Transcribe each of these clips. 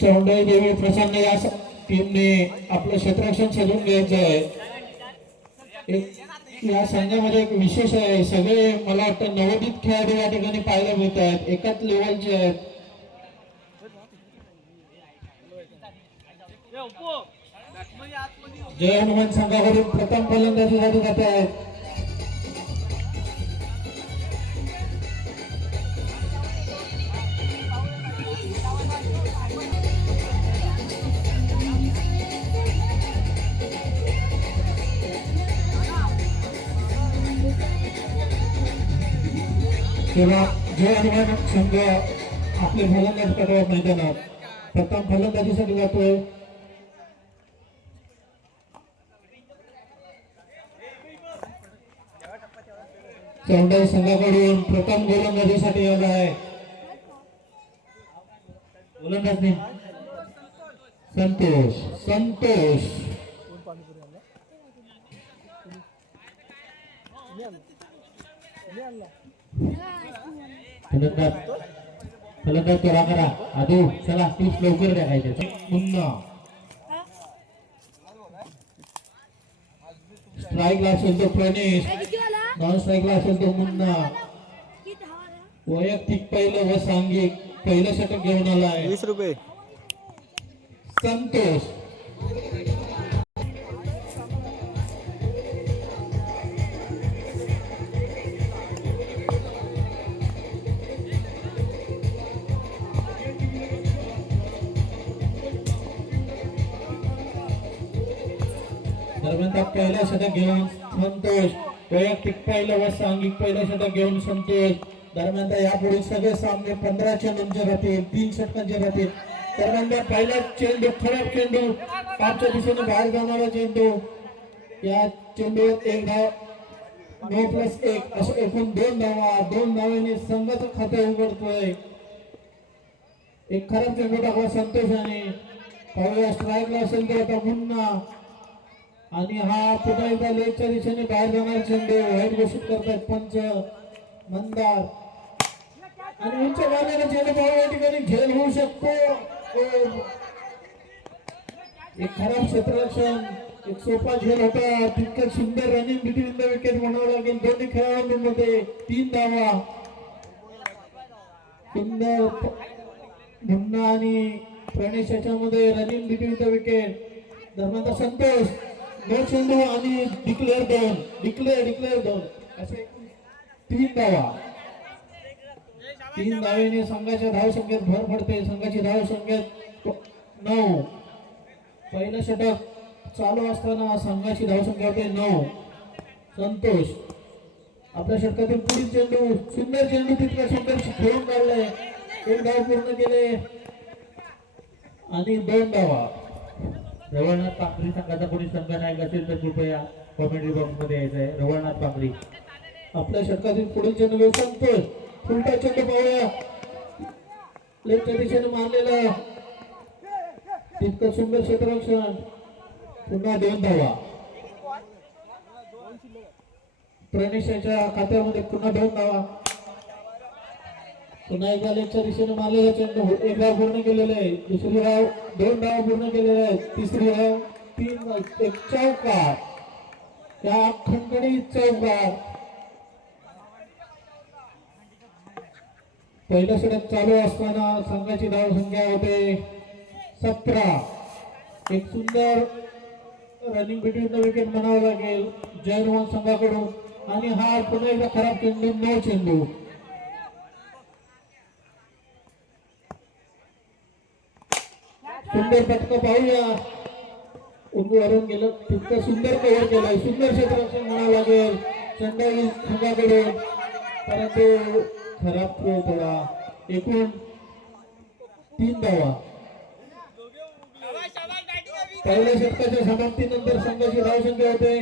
चौंडाई देवी प्रसन्न या टीमने आपलं क्षेत्ररक्षण सजून घ्यायचं आहे. या संघामध्ये एक विशेष आहे. सगळे मला वाटतं नवोदित खेळाडू या ठिकाणी पाहायला मिळत आहेत एकाच लेवलचे आहेत. जय हनुमान संघाकडून प्रथम फलंदाजीसाठी जात. आहेत तेव्हा जे हनुमान संघ आपले फलंदाज कडवत मैदानात. प्रथम फलंदाजीसाठी जातोय. चौंडाई संघाकडून प्रथम गोलंदाजीसाठी आला आहे. गोलंदाज नाही. संतोष संतोष. फलंदाज फलंदाज करा करा आदू चला तीस लवकर द्यायचे पुन्हा. स्ट्राईकला असेल तो प्रणेश नॉन स्ट्राईकला असेल तो मुन्ना वैयक्तिक पहिलं व सांघिक. पहिलं षटक घेऊन आलाय. वीस रुपये. संतोष. दरम्यान त्या पहिल्या षटक घेऊन संतोष. वैयक्तिक पहिलं व सांघिक पहिलं षटक घेऊन संतोष. दरम्यान यापुढे सगळे सामने पंधरा चेंडूंचे राहतील तीन षटकांचे राहतील दरम्यान पहिला चेंडू खराब चेंडू पाचच्या दिशेने बाहेर जाणारा चेंडू. या चेंडूवर एक धाव नऊ प्लस एक असं एकूण दोन धावा दोन धावाने संघाचं खातं उघडतोय. एक खराब चेंडू टाकला संतोषाने. पाहूया स्ट्राईकला असेल तर आता पुन्हा. आणि हा पुन्हा एकदा लेगच्या दिशेने बाहेर जाणार चेंडू वाईट घोषित करतात पंच मंदार. आणि उंच मारलेला चेंडू पाहू या ठिकाणी खेळ होऊ शकतो. एक खराब क्षेत्ररक्षण एक सोपा झेल होता. तितकं सुंदर रनिंग बिटवीन द विकेट म्हणावं लागेल. दोन्ही खेळाडूंमध्ये तीन धावा. सुंदर धमना आणि प्रणेश याच्यामध्ये रनिंग बिटवीन द विकेट दरम्यान संतोष. नो आणि डिक्लेअर दोन डिक्लेअर डिक्लेअर दोन असे तीन धावा. तीन धावेने संघाच्या धाव संख्येत भर पडते. संघाची धाव संख्येत नऊ. पहिलं षटक चालू असताना संघाची धावसंख्या होते नऊ. संतोष. आपल्या षटकातील पुढील चेंडू सुंदर चेंडू तितका सुंदर खेळून काढलाय. एक धाव पूर्ण केले. आणि दोन धावा. रवळनाथ पांगरी संघाचा कोणी संघ नाही असेल तर कृपया कॉमेडी बॉक्समध्ये यायचं आहे रवळनाथ पांगरी आपल्या षटकातील पुढील चेंडू घेऊ संतोष उलटा चेंडू पाहूया. लेफ्ट दिशेने मारलेला. तितकं सुंदर क्षेत्ररक्षण. पुन्हा दोन धावा. प्रणेशाच्या खात्यामध्ये पुन्हा दोन धावा. पुन्हा एकदा लेगच्या दिशेने मारले जाते एक धाव पूर्ण केलेले आहे दुसरी धाव दोन धाव पूर्ण केलेले आहेत तिसरी धाव तीन एक चौकार. त्या खणखणीत चौकार. पहिल्या षटक चालू असताना संघाची धाव संख्या होते सतरा. एक सुंदर रनिंग बिटवीन द विकेट म्हणावं लागेल जयनवान संघाकडून. आणि हा पुन्हा एकदा खराब चेंडू नऊ चेंडू. सुंदर पटकं पाहूया. उंगवरून गेलं. तितकं सुंदर कव्हर केलंय. सुंदर क्षेत्ररक्षण म्हणावं लागेल. संघाकडून परंतु खराब थ्रो थोडा. एकूण तीन धावा. पहिल्या षटकाच्या समाप्तीनंतर संघाची धावसंख्या होते.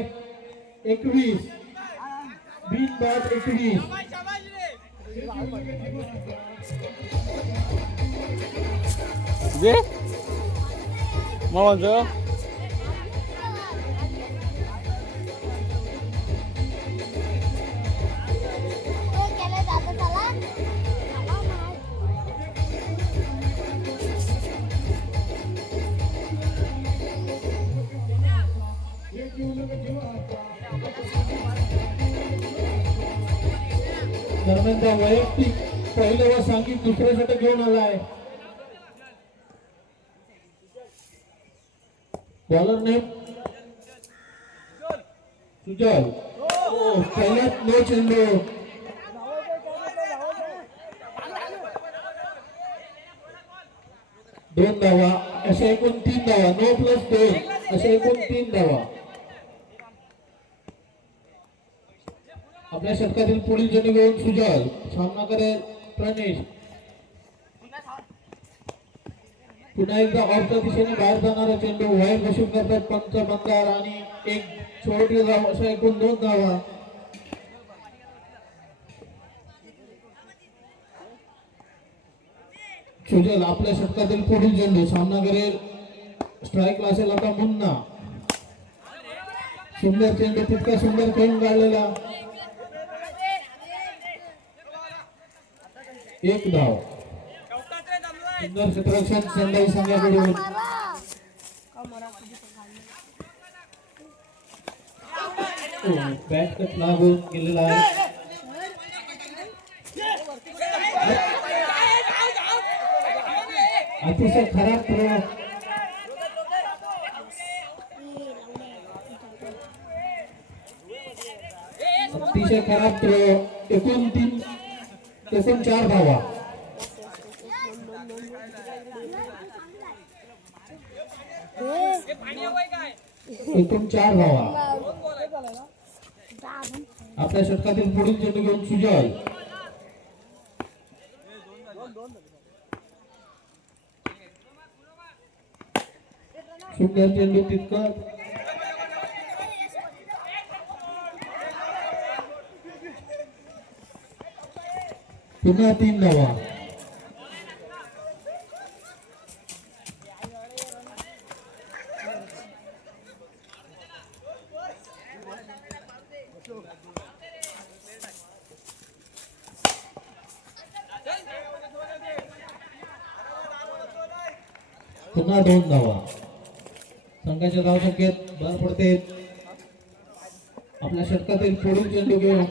जे 뭐 먼저요? दरम्यान त्या वैयक्तिक पहिलं व सांगिक दुसऱ्यासाठी घेऊन आला आहे बॉलर नेम सुजल ओ, पहिल्याच नो चेंडू दोन धावा अशा एकूण तीन धावा नो प्लस दोन अशा एकूण तीन धावा आपल्या षटकातील पुढील चेंडू घेऊन सुजल सामना करेल प्रणेश पुन्हा एकदा ऑफच्या दिशेने बाहेर जाणारा चेंडू व्हाईट घोषित करतात पंच बंगार आणि एक छोटे धाव अशा एकूण दोन धावा सुजल आपल्या षटकातील पुढील चेंडू सामना करेल. स्ट्राईक असेल आता मुन्ना. सुंदर चेंडू तितका सुंदर खेळून काढलेला एक धाव. सुंदर क्षेत्ररक्षण संघाई संघाकडून बॅट कट लागून गेलेला आहे अतिशय खराब प्रयोग अतिशय खराब प्रयोग एकूण तीन एकूण चार धावा एकूण चार धावा आपल्या षटकातील पुढील चेंडू घेऊन सुजल सुंदर चेंडू तितका पुन्हा तीन धावा पुन्हा दोन धावा. संघाच्या धावसंख्येत भर पडते. आपल्या षटकातील पुढील चेंडू घेऊन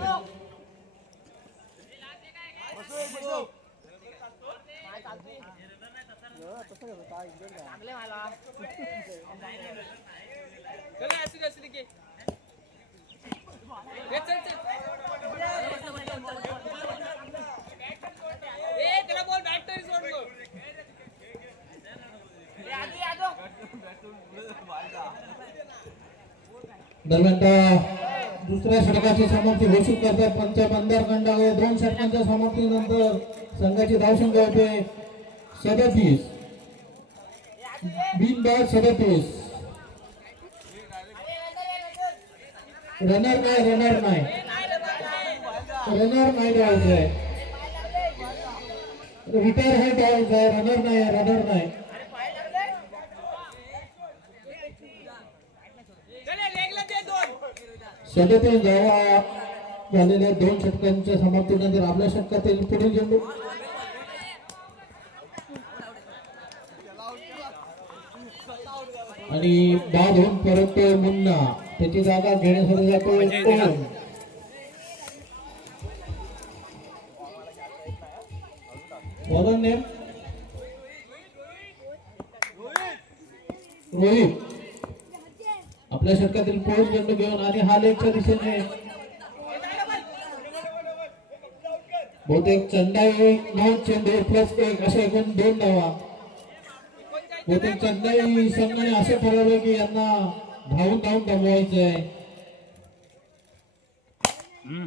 त्याला बोल बॅटरी सोड गो दरम्यान त्या दुसऱ्या षटकाची समाप्ती घोषित करतात पंच पंधरा खंडावर दोन षटकांच्या समाप्तीनंतर संघाची धावसंख्या होते. सदतीस. बिनबाद सदतीस. रनर नाही रनर नाही. रनर नाही द्यायचंय रिटायर हे आहे. रनर नाही रनर नाही चले लेगला दे दोन सदतीस धावा झालेल्या दोन षटकांच्या समाप्तीनंतर आपल्या षटकातील पुढील चेंडू आणि बाद होऊन परततोय मुन्ना त्याची जागा घेण्यासाठी जातो नेम. रोहित. आपल्या षटकातील पोहोच चेंडू घेऊन आणि हा लेगच्या दिशेने बहुतेक चंदाई नऊ चेंडू प्लस एक असे एकूण दोन धावा. बहुतेक चंदाई संघाने असे ठरवले की यांना धावून धावून थांबवायचं आहे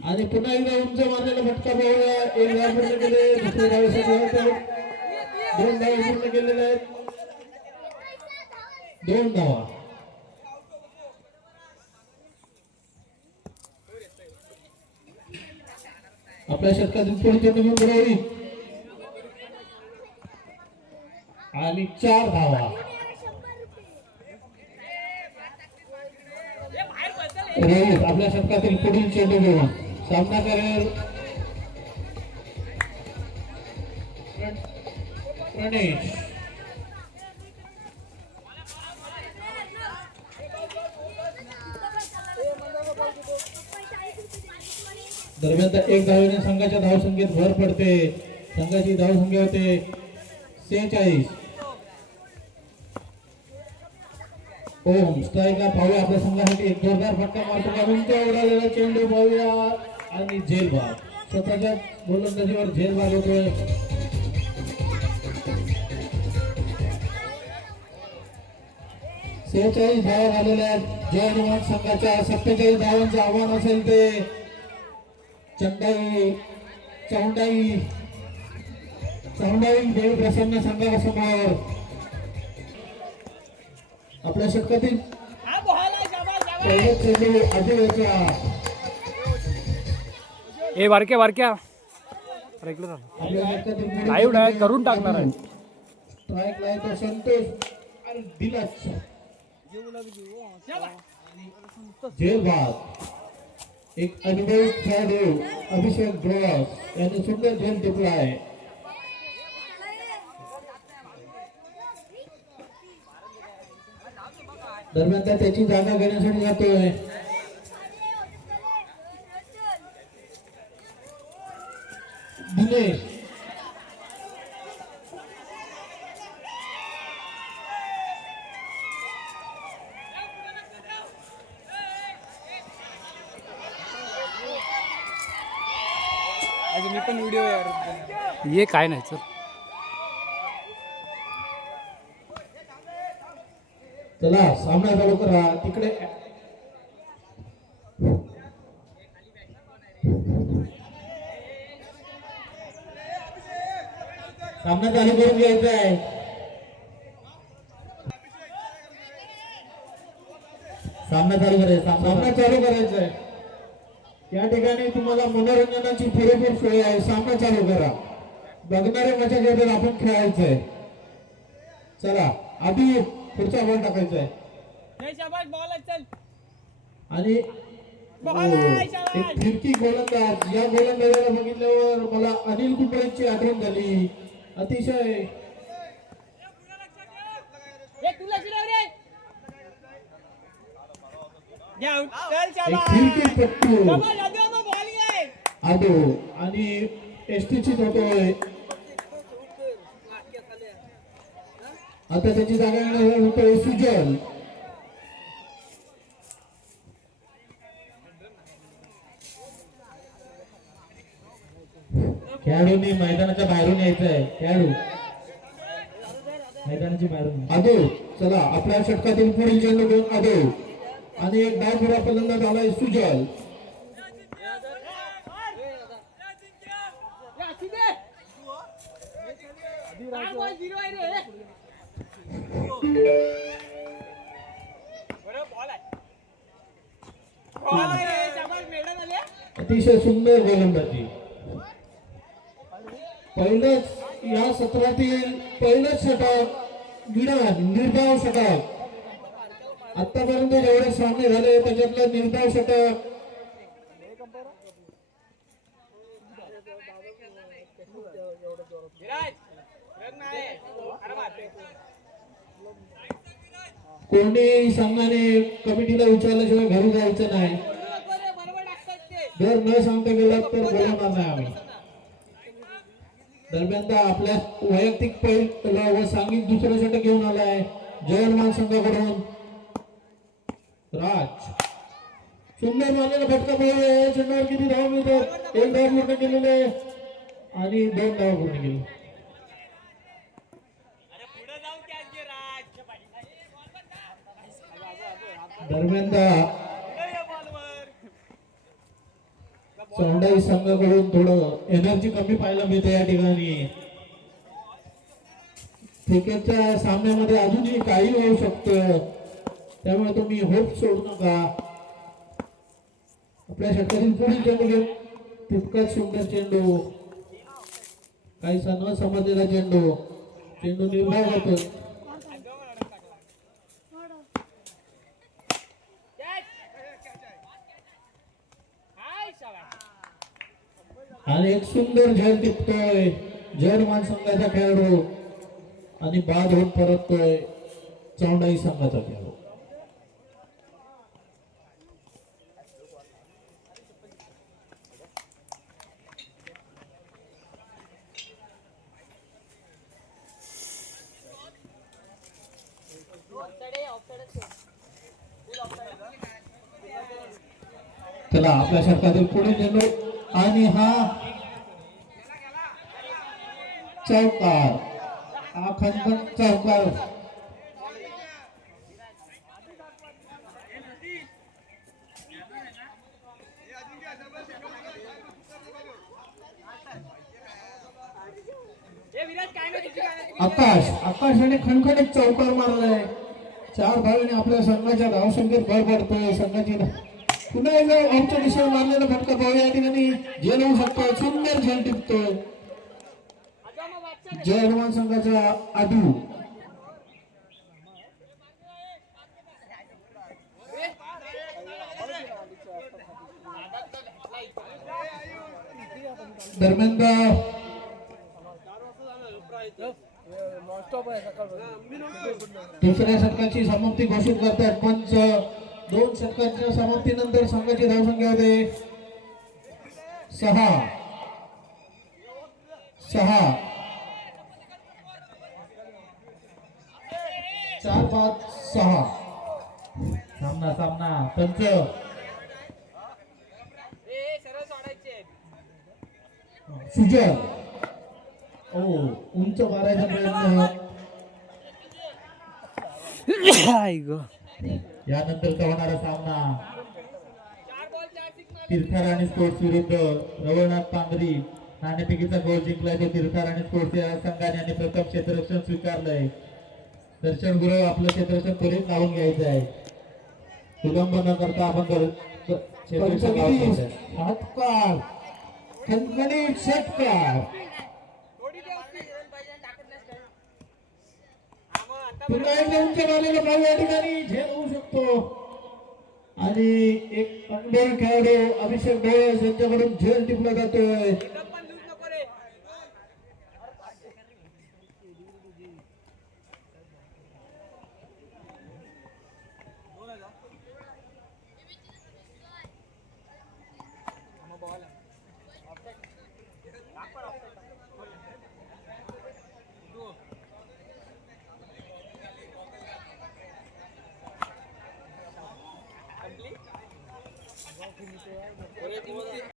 आणि पुन्हा एकदा उंच मारलेला फटका पाहूया एक धाव पूर्ण केले दुसरे धावेसाठी होते. दोन धावे पूर्ण केलेले आहेत. दोन धावा. आपल्या षटकातील पुढे चेंडू घेऊन आणि चार धावा. रोहित आपल्या षटकातील पुढील चेंडू घेऊन सामना करेल. प्रणेश. दरम्यान तर एक धावेने संघाच्या धावसंख्येत भर पडते. संघाची धावसंख्या होते सेहेचाळीस. ओम. स्ट्रायकर पाहूया आपल्या संघासाठी. एक जोरदार फटका मारतो काढून त्या उडालेला चेंडू पाहूया. आणि झेल स्वतःच्या गोलंदाजीवर झेल होतोय सेहेचाळीस धावा झालेल्या जय हनुमान संघाच्या सत्तेचाळीस धावांचं आव्हान असेल ते. चंदाई चौंडाई चौंडाई देव प्रसन्न संघासमोर आपल्या षटकातील हा ए बारक्या बारक्या अरे इकडे झालं आपल्या षटकातील पुढील लाईव्ह डाय चेंडू करून टाकणार आहे. स्ट्राईक संतोष आणि दिलाच. एक अनुभवी खेळाडू अभिषेक ग्रोस यांनी सुंदर झेल टिपला आहे. दरम्यान त्या त्याची जागा घेण्यासाठी जातोय. दिनेश. ये काय नाही चल चला सामना चालू करा. तिकडे सामना चालू करून घ्यायचा आहे. सामना चालू करायचा सामना चालू करायचा आहे. या ठिकाणी तुम्हाला मनोरंजनाची पुरेपूर सोय आहे. सामना चालू करा. बघणारे मजा घेतात आपण खेळायचंय. चला आधी पुढचा बॉल टाकायचा आहे जय शाबास बॉल चल. आणि हो, एक फिरकी गोलंदाज. या गोलंदाजाला बघितल्यावर मला अनिल कुंबळेची आठवण झाली. अतिशय. हे तुला शिरव रे घ्या out. चल एक शाबास फिरकी पट्टू शाबास आधी मग बॉलिंग आहे आदो आणि एसटीची होतोय आता त्याची जागा येणार होतोय सुजल खेळाडूंनी मैदानाच्या बाहेरून यायचं आहे खेळाडू. मैदानाची बाहेरून. आदो चला आपल्या षटकातील पुढील चेंडू घेऊन आदो. आणि एक डाव पुरा फलंदाज आलाय सुजल पहिलंच या सत्रातील पहिलंच षटक विराट निर्धाव षटक आतापर्यंत जेवढे सामने झाले त्याच्यातलं निर्धाव षटक कोणी संघाने कमिटीला विचारल्याशिवाय घरी जायचं नाही. जर न सांगता गेलं तर बोलवणार नाही आम्ही. दरम्यान त्या आपल्या वैयक्तिक पहिला व सांघिक दुसरं षटक घेऊन आलाय. जयमान संघाकडून. राज. सुंदर मारलेला फटका पाहिजे चेंडूवर किती धाव मिळतात एक धाव पूर्ण केलेले आणि दोन धाव पूर्ण केले. अरे त्या दरम्यान त्या पुढे ये बॉलवर चौंडाई संघाकडून थोडं एनर्जी कमी पाहायला मिळते या ठिकाणी. क्रिकेटच्या सामन्यामध्ये अजूनही काही होऊ शकतं. त्यामुळे तुम्ही होप सोडू नका. आपल्या षटकातील पुढील चेंडू घेऊन तितकाच सुंदर चेंडू. काहीसा न समजलेला चेंडू. चेंडू निर्भय होतो आणि एक सुंदर झेल टिपतोय. जर्मन संघाचा खेळाडू. आणि बाद होऊन परततोय. चौंडाई संघाचा खेळाडू. चला आपल्या शतकातील पुढे गेलो आणि हा चौकार. हा चौकार. आकाश आकाशाने खणखणीत चौकार मारलाय. चार भावाने आपल्या संघाच्या धावसंख्येत भर पडतोय. संघाची पुन्हा एकदा आमच्या दिशेने मारलेला फटका भाऊ या ठिकाणी जेल होऊ शकतो सुंदर झेल टिपतोय. जय हनुमान संघाचा आदू दरम्यान दुसऱ्या षटकाची समाप्ती घोषित करतात. पंच दोन षटकांच्या समाप्तीनंतर संघाची धावसंख्या होते सहा. सहा. चार पाच सहा. सामना सामना. पंच. सुजय. ओ उंच मारायचा प्रयत्न यानंतरचा होणारा सामना. तीर्थार आणि स्पोर्ट्स विरुद्ध रवळनाथ पांगरी नाणेफेकीचा गोल जिंकलाय तो तीर्थार आणि स्पोर्ट्स या संघाने आणि प्रथम क्षेत्ररक्षण स्वीकारलंय. दर्शन गुरु आपलं क्षेत्ररक्षण त्वरित लावून घ्यायचं आहे. विलंब न करता आपण. हातकार खणखणीत षटकार थोडी देव पाहिजे टाकत नाही काय मग आता पुन्हा एकदा उंच मारलेला पाहू या ठिकाणी झेल होऊ शकतो. आणि एक अनुभवी खेळाडू अभिषेक डोळे यांच्याकडून झेल टिपला जातोय.